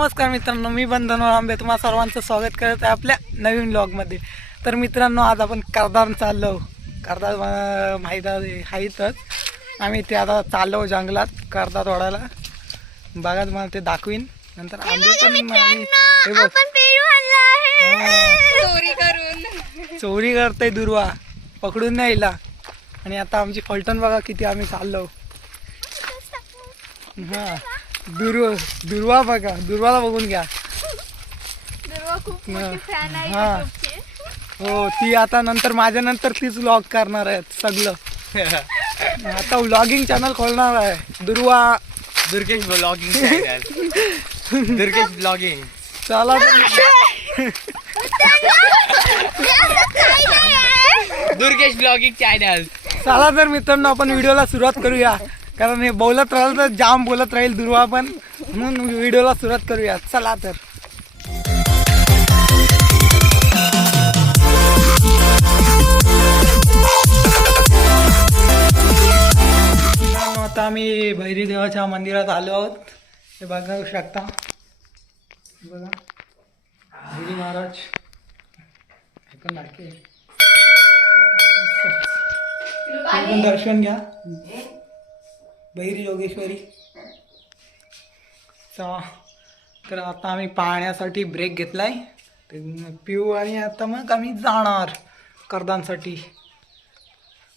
नमस्कार मित्रांनो मी बंधन आंबे तुम्हा सर्वांचं स्वागत करत आहे आपल्या नवीन ब्लॉगमध्ये तर मित्रांनो आज आपण करदार चाललो. करदार माहीत आहे आहेतच आम्ही ते आता चाललो जंगलात करदार तोडायला बघा तुम्हाला ते दाखवीन. नंतर आंबे पण आम्ही- हे बघ. पेरू आणला आहे. हा, चोरी करून. चोरी करतोय दुर्वा. पकडून नाही आणि आता आमची फलटण बघा किती आम्ही चाललो. हा. दुर्वा दुर्वा बघा दुर्वाला बघून घ्या. दुर्वा खूप हा. मोठी फॅन आहे हा. हो ती आता नंतर माझ्या नंतर तीच व्लॉग करणार आहेत सगळं. आता व्लॉगिंग चॅनल खोलणार आहे. Durva Durgesh blogging channel Durgesh blogging चला. दुर्गेश ब्लॉगिंग चॅनल चला तर मित्रांनो आपण व्हिडिओला सुरुवात करूया. कारण हे बोलत राहिलं तर जाम बोलत राहील दुर्वा पण. म्हणून व्हिडिओला सुरुवात करूया. चला तर. आता आम्ही भैरी देवाच्या मंदिरात आलो आहोत. हे बघू शकता बघा. भैरी महाराज. दर्शन घ्या. बहिरी योगेश्वरी चा तर आता आम्ही पाहण्यासाठी ब्रेक घेतला आहे पिऊ आणि आता मग आम्ही जाणार कर्दांसाठी.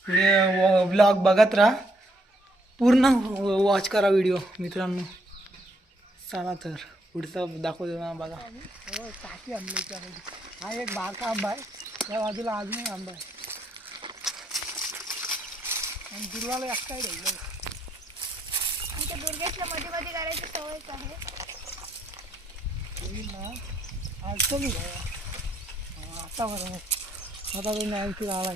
म्हणजे, व्लॉग बघत राहा. पूर्ण वॉच करा व्हिडिओ मित्रांनो. चला तर पुढचं दाखवतो ना बघा. हो, टाकी आंबा हा एक बारका आंबा आहे. त्या बाजूला अजूनही आंबा आहे. आणि दुर्वाला काय आमच्या दुर्गेशला मध्ये मध्ये करायची सवयच आहे? अडचणी आता बरोबर आता तो आणखी आहे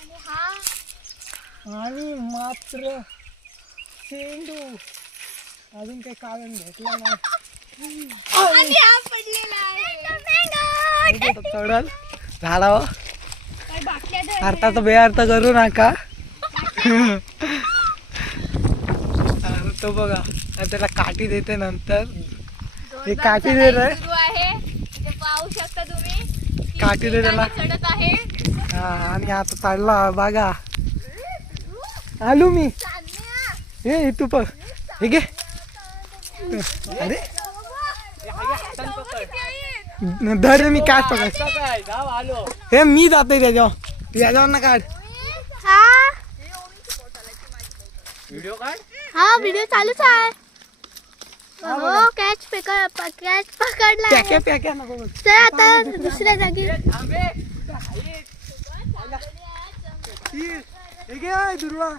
आणि हा? आणि मात्र चेंडू. अजून काही कारण भेटलं नाही. आणि हा पडलेला आहे. इथे तो चढल. बाटल्या धरल्या. अर्थात बेअर्थ करू नका. तो बघा आणि त्याला काठी देते नंतर. हे काठी चढाई दे रे. सुरू आहे. ते पाहू शकता तुम्ही. काठी दे त्याला ठिकाणी चढत आहे. हा आणि आता चढला बघा. आलो मी. हे तू पण हे घे. अरे? धर रे, मी काय पकड आलो. हे मी जाते त्याच्यावर. तू याच्यावर ना काढ. हा. व्हिडिओ काढ हा व्हिडिओ चालूच आहे. हो कॅच पकड कॅच पकडला आहे. पॅक्या पॅक्या नको. चल आता दुसऱ्या जागी. ही, हे घे दुर्वा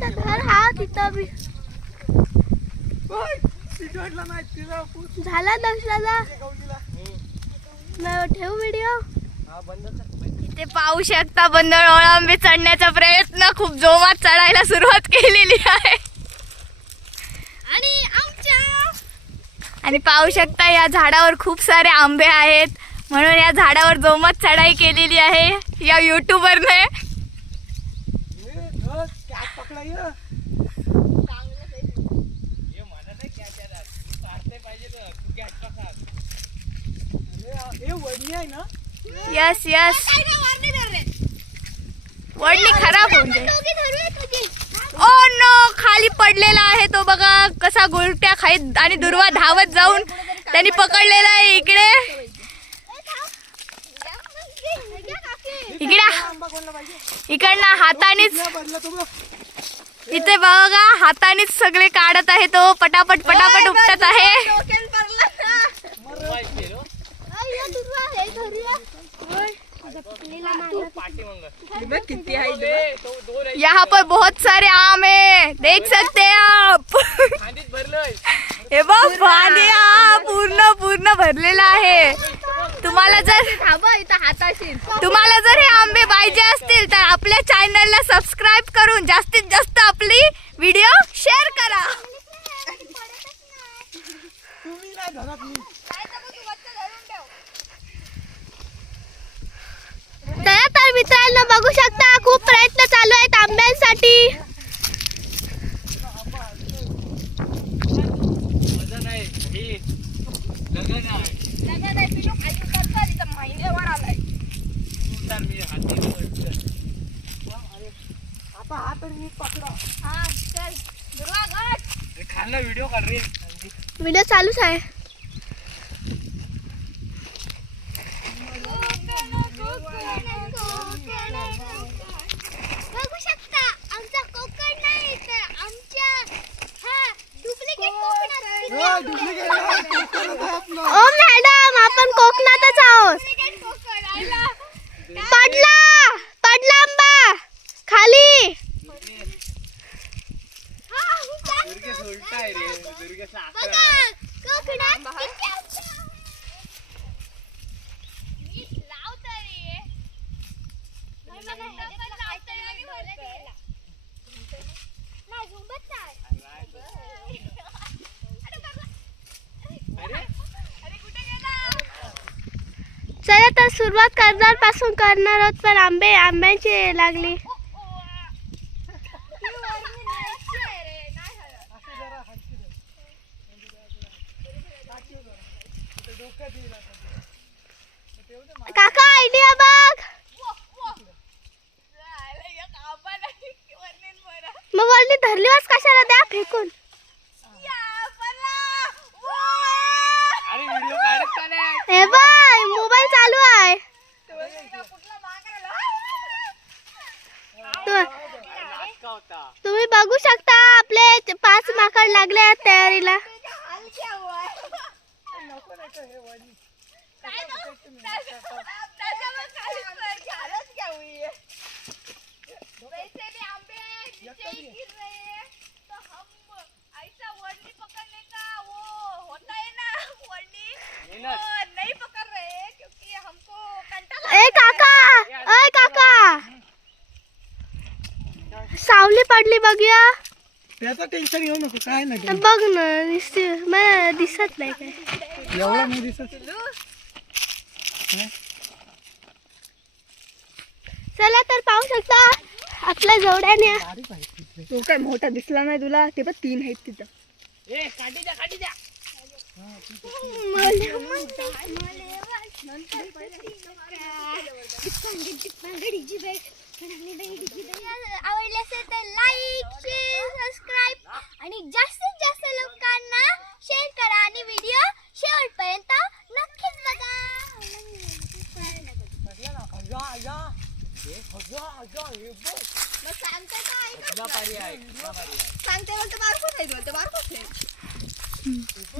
घर हा तिथं बी. ओय, चिकटला नाही तिला पूस झाला गवलीला. न- ठेवू व्हिडिओ. हा. इथे पाहू शकता बंदर ओळांबे चढण्याचा प्रयत्न खूप जोमात चढायला सुरुवात केलेली आहे आणि आमच्या आणि पाहू शकता या झाडावर खूप सारे आंबे आहेत म्हणून या झाडावर जोमात चढाई केलेली आहे या युट्यूबरने हे. हे हे ना यस यस वडणी खराब होऊन जाईल. ओ नो खाली पडलेला आहे तो बघा. कसा गुलट्या खाईत आणि दुर्वा धावत जाऊन त्यांनी पकडलेला आहे इकडे. इकडे इकडनं हातानेच. इथे बघा हातानेच सगळे काढत आहे तो. पटापट पटापट उपटत आहे. पाठी मग किती आहे तो दोन आहे यहाँ पर बहुत सारे आम है। देख सकते हैं आप खांदीत भरलंय हे बघ पाणी हा पूर्ण पूर्ण भरलेला आहे तुम्हाला जर तुम्हाला जर हे आंबे पाहिजे असतील तर आपल्या चॅनलला सबस्क्राईब करून जास्तीत जास्त आपली व्हिडिओ शेअर करा तुम्ही नाही धरत मी तर तर मित्रांनो बघू आता हा तरी नीट पकडा हा चल दुर्वा गट खाल्ला व्हिडिओ काढ रे व्हिडिओ चालूच आहे. बघू शकता आमचा कोकण नाही तर आमच्या हा डुप्लिकेट ओ मॅडम आपण कोकणातच आहोत पडला पडला आंबा खाली दुर्गेश उलटा आहे रे दुर्गेश बघा कोकणात किती आमच्या- नीट लाव तरी. नाही बघा, ह्याच्यात पण लावतोय आणि बोलतोय. नाही, झुंबत नाही. अरे बाबा. अरे कुठे गेला? चला तर सुरुवात करणार पासून करणार आहोत पण आंबे आंब्यांची लागली. काका आयडिया बघ. मग वरली धरली वास कशाला द्या फेकून. अरे व्हिडिओ काढत का नाही हे बाय मोबाईल चालू आहे तु- का होता तुम्ही बघू शकता आपले पाच माकड लागले आहेत तयारीला. मेहनत पडली बघूया त्याचं टेन्शन घेऊ नको काय नाही बघ ना दिसते. मला दिसत नाही काय. एवढं नाही दिसत. चला तर पाहू शकता आपल्या जोड्याने. तो काय मोठा दिसला नाही तुला? ते पण तीन आहेत तिथं. ए काढी द्या काढी द्या आवडले असेल तर लाईक शेअर सबस्क्राईब आणि जास्तीत जास्त लोकांना शेअर करा आणि व्हिडिओ शेवटपर्यंत नक्कीच बघा. सांगते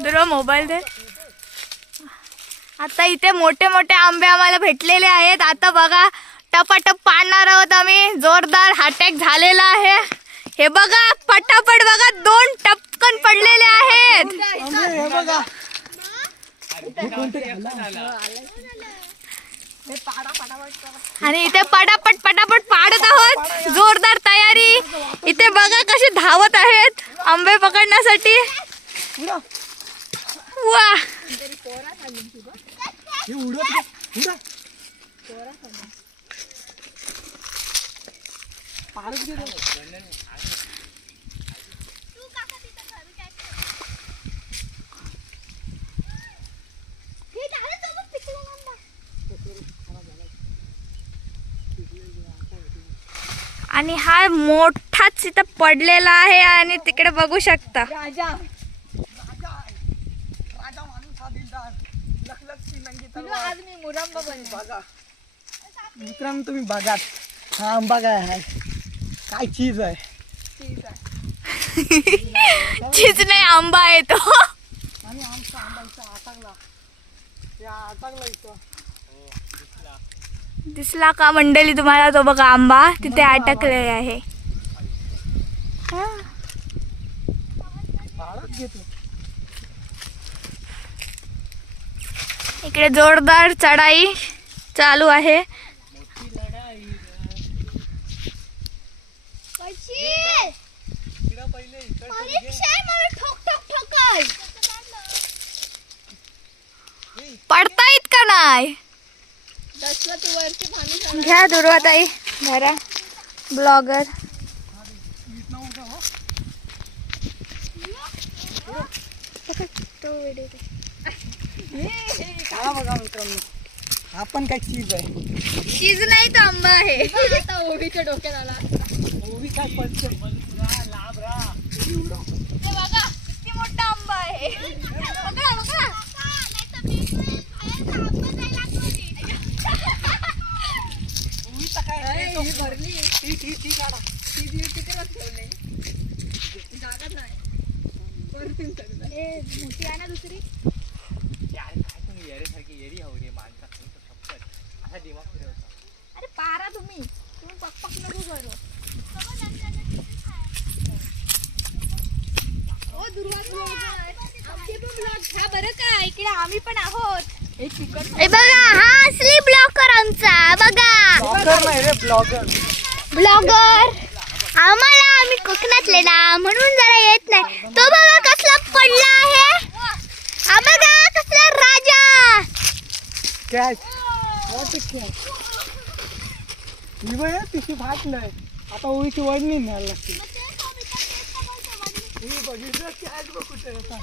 दुर्वा मोबाईल दे. आता इथे मोठे मोठे आंबे आम्हाला भेटलेले आहेत. आता बघा टपाटप पाडणार आहोत आम्ही. जोरदार अटॅक झालेला आहे. हे बघा पटापट बघा दोन टपकन पडलेले आहेत. आणि इथे पटापट पटापट पाडत आहोत. जोरदार तयारी. इथे बघा कसे धावत आहेत आंबे पकडण्यासाठी. वा उडत आणि हा मोठाच इथं पडलेला आहे आणि तिकडे बघू शकता. हा मित्रांनो तुम्ही बघा. हा आंबा काय आहे काय चीज आहे? चीज नाही आंबा आहे तो. आणि आमचा आंबा इथं या इथं. दिसला का मंडळी तुम्हाला तो बघा आंबा? तिथे अटकले आहे. हा. इकडे जोरदार चढाई चालू आहे इकडं पहिले इकडं पडतायत का नाही? घ्या दुर्वाताई धरा. ब्लॉगर हा बघा मित्रांनो हा पण काय चीज आहे? चीज नाही तो आंबा आहे. आता ओवीच्या डोक्यात आला ओवी ती काय पडते? ते बघा किती मोठा आंबा आहे. बघा बघा. दुसरी? अरे पारा तुम्ही. तुम्ही पकपक नको करू. ओ दुर्वा बरं का. इकडे आम्ही पण आहोत. बघा हा असली ब्लॉगर आमचा बघा. ब्लॉगर नाही रे ब्लॉगर ब्लॉगर आम्हाला आम्ही कोकणातले ना म्हणून जरा येत नाही. तो बघा कसला पडला आहे. हा बघा कसला राजा. कॅच वॉट कॅच ही बघ तिची फाटलंय. आता ओळीची वडणी न्यायला लागते ही बघितलं कॅच बघ कुठे आता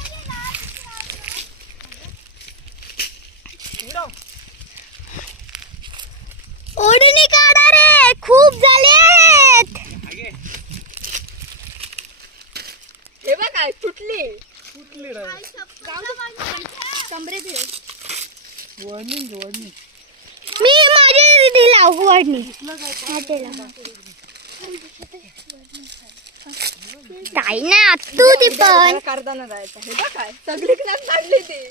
ओढणी काढा रे खूप झालेत हे बघ काय फुटली कुठली रे. कमरे वडणी वडणी मी माझी दिला वडणी काय ना तू ती पण. करताना जायचं हे बघ काय सगळी क्लास काढली ते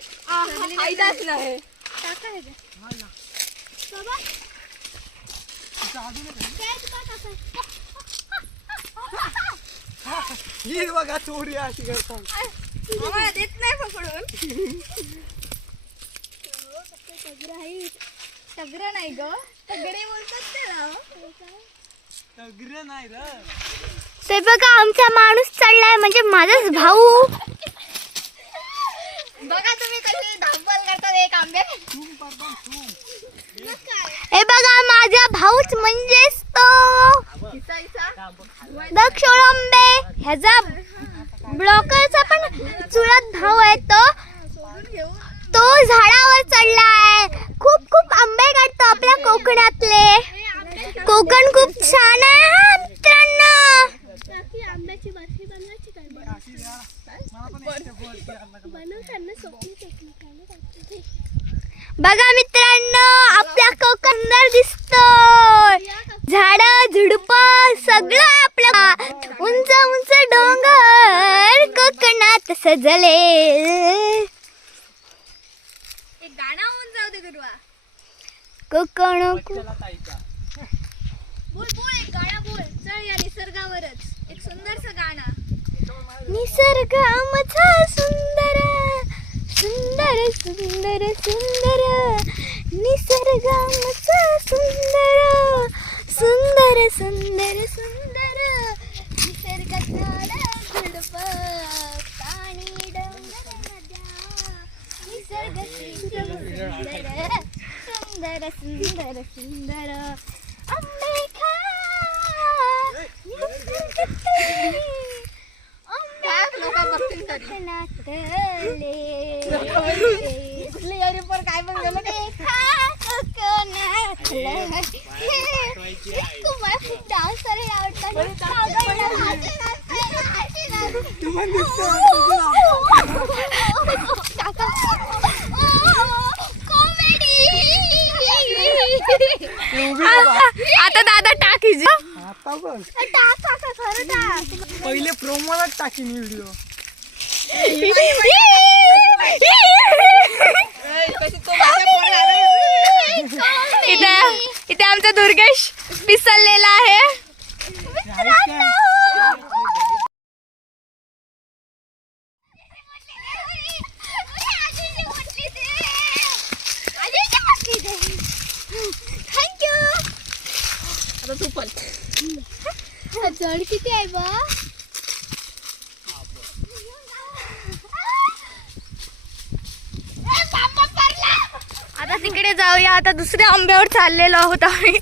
फायदाच नाही. ही बघा चोरी अशी देत नाही पकडून. सगळं नाही ग. बोलतात त्याला. नाही रे. ते बघा आमचा माणूस चाललाय म्हणजे माझाच भाऊ. बघा तुम्ही करतात एक हे बघा माझा भाऊच म्हणजेच तो. दक्षोळंबे ह्याचा ब्लॉकरचा पण चुलत भाऊ आहे तो. तो झाडावर चढलाय. खूप खूप आंबे काढतो आपल्या कोकणातले कोकण खूप छान आहे हा मित्रांनो आंब्याची बर्फी बनवायची बघा मित्रांनो आपला कोकण सुंदर दिसतोय झाड झुडप सगळं आपल्या उंच उंच डोंगर कोकणात सजले एक गाणं होऊन जाऊ दे दुर्वा कोकण चला ताईचा बोल बोल एक गाणं बोल. चल या निसर्गावरच. एक सुंदरसं गाणं. निसर्ग आमचा सुंदर सुंदर सुंदर सुंदर. निसर्ग आमचा सुंदर सुंदर सुंदर सुंदर. निसर्गात झाडं झुडप पाणी डोंगर नद्या. निसर्ग सुंदर सुंदर. सुंदर सुंदर आंबे खा काय पण गेलं काय तुम्हाला खूप डान्स करायला आता दादा आता बघ. टाक टाक पहिले प्रोमोलाच टाकीन व्हिडिओ कशी तो माझ्या पोरी आला. इथे इथे आमचा दुर्गेश पिसललेला आहे. आता तू पण जड किती आहे बा? आता तिकडे जाऊया. आता दुसऱ्या आंब्यावर चाललेलो आहोत आम्ही.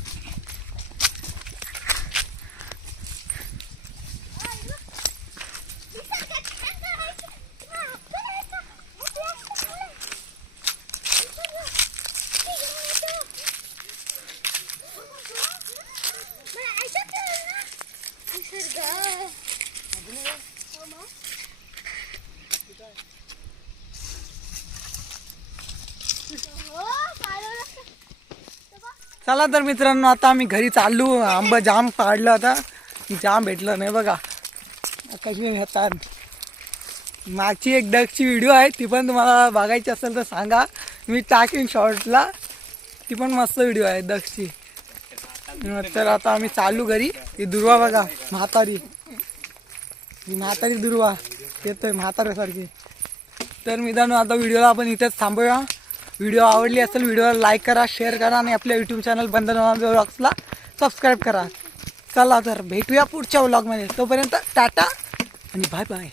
चला तर मित्रांनो आता आम्ही घरी चाललो. आंबा जाम पाडलं आता जाम भेटलं नाही बघा. कशी घेतात मागची एक डगची व्हिडिओ आहे ती पण तुम्हाला बघायची असेल तर सांगा. मी टाकीन शॉर्टला ती पण मस्त व्हिडिओ आहे दक्षची तर आता आम्ही चालू घरी. ही दुर्वा बघा म्हातारी. ही म्हातारी दुर्वा. येतोय म्हाताऱ्यासारखी. तर मित्रांनो आता व्हिडिओला आपण इथेच थांबूया. व्हिडिओ आवडली असेल व्हिडिओला लाईक करा शेअर करा आणि आपल्या यूट्यूब चॅनल बंधन ब्लॉग्सला सबस्क्राईब करा. चला तर भेटूया पुढच्या व्लॉगमध्ये तोपर्यंत टाटा आणि बाय बाय